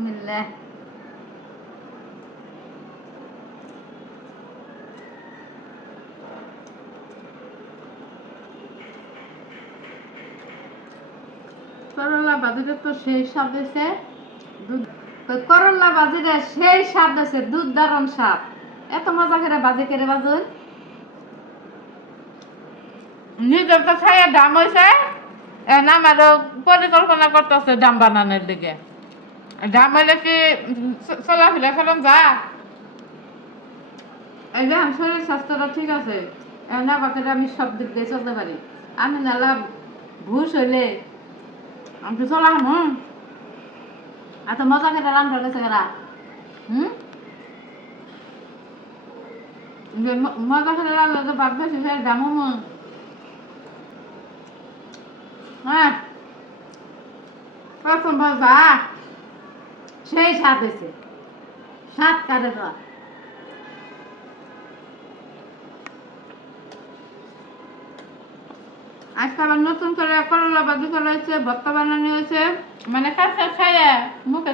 বিসমিল্লাহ করলা তো সেই স্বাদ হয়েছে দুধ করলা বাজিটা সেই স্বাদ আছে দুধ স্বাদ। এত মজা করে বাজি করে বাজুন। নিজের তো ছায়া দাম হয়েছে এখন আমারও পরিকল্পনা করতেছে দাম বানানোর দিকে। দাম হলে কি চলাফেরা করলাম যা। এই যে, আমার শরীর স্বাস্থ্যটা ঠিক আছে। এখন আবার আমি সব দিক দিয়ে চলতে পারি। আমি নালা ঘুষ হইলে আমি তো চলাম হুম। এত মজা করে রান্না গেছে গেরা হুম? মজা করে রান্না তো ভাত বেশি ফের দাম হ্যাঁ। প্রথম ভাজা। সেই সাত হয়েছে। সাত কাটে না আজকে আবার নতুন করে করলা বাজি করা হয়েছে ভর্তা বানানো হয়েছে। মানে খাচ্ছে খাইয়া মুখে